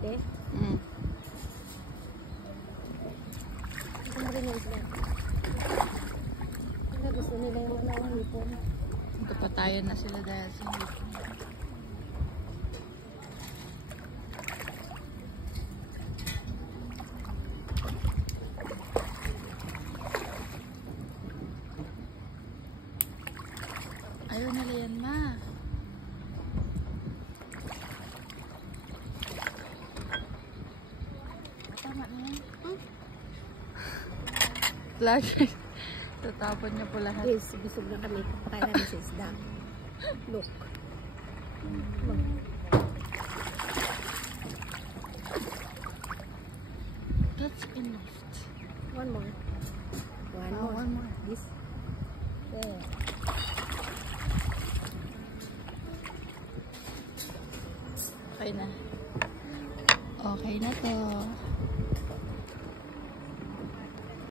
Okay? Ito na rin yung isla. Gusto nila yung mga hipon. Magpapatayo na sila dahil sa hipon. Ayaw nila yan, ma. Tama na yan. Lagi. Tatapon niya po lahat. Guys, busog na kami. Kaya namin sa isda. Look. That's enough. One more. One more. This. There. Okay na. Okay na to.